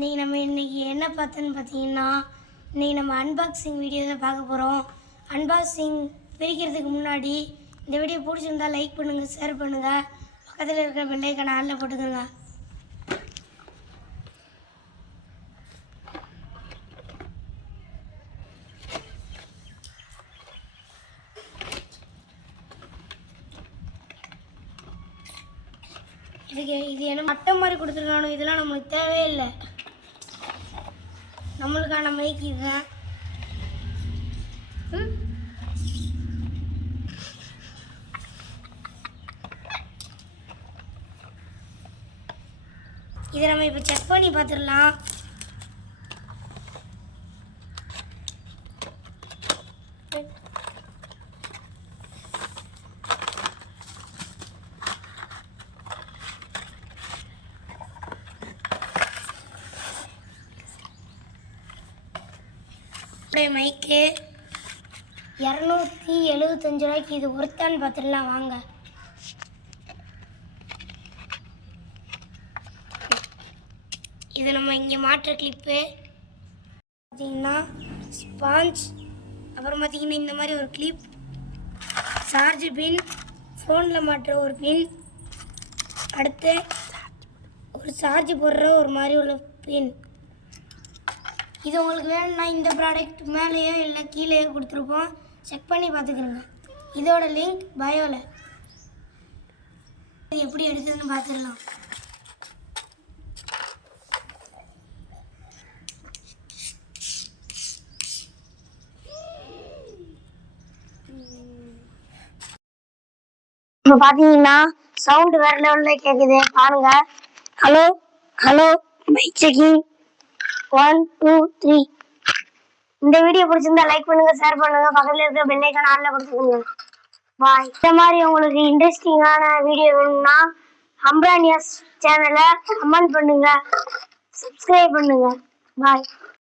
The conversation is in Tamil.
இன்னைக்கு என்ன பார்த்தோன்னு பார்த்தீங்கன்னா, இன்னைக்கு நம்ம அன்பாக்சிங் வீடியோ தான் பார்க்க போகிறோம். அன்பாக்சிங் பிரிக்கிறதுக்கு முன்னாடி இந்த வீடியோ பிடிச்சிருந்தா லைக் பண்ணுங்கள், ஷேர் பண்ணுங்கள், பக்கத்தில் இருக்கிற பெல் ஐகானை ஆன்ல போட்டுக்கோங்க. இது என்ன மட்டை மாதிரி கொடுத்துருக்கானோ, இதெல்லாம் நம்மளுக்கு தேவையே இல்லை. நம்மளுக்கான மைக் இதுதான். இதை நம்ம இப்போ செக் பண்ணி பார்த்துடலாம். மைக்கு 275 ரூபாய்க்கு இது ஒருத்தான்னு பார்த்துடலாம் வாங்க. இது நம்ம இங்கே மாற்ற கிளிப்பு பார்த்தீங்கன்னா ஸ்பாஞ்ச், அப்புறம் பார்த்தீங்கன்னா இந்த மாதிரி ஒரு கிளிப், சார்ஜ் பின், ஃபோனில் மாட்டுற ஒரு பின், அடுத்து ஒரு சார்ஜ் போடுற ஒரு மாதிரி உள்ள பின். இது உங்களுக்கு வேணும்னா இந்த ப்ராடக்ட் மேலேயோ இல்லை கீழேயோ கொடுத்துருப்போம், செக் பண்ணி பார்த்துக்கிறோங்க. இதோட லிங்க் பயோவில். இது எப்படி எடுக்குதுன்னு பார்த்துடலாம். இப்போ பார்த்தீங்கன்னா சவுண்டு வேறு லெவலில் கேட்குது பாருங்க. Hello hello mic checking 1 2 3. இந்த வீடியோ பிடிச்சிருந்தா லைக் பண்ணுங்க, ஷேர் பண்ணுங்க, பக்கத்துல இருக்க பெல் ஐகானை ஆன்ல கொடுத்துக்கோங்க. பாய். இந்த மாதிரி உங்களுக்கு இன்ட்ரெஸ்டிங்கான வீடியோ வேணும்னா அம்ரானியாஸ் சேனலை கமெண்ட் பண்ணுங்க, சப்ஸ்கிரைப் பண்ணுங்க. பாய்.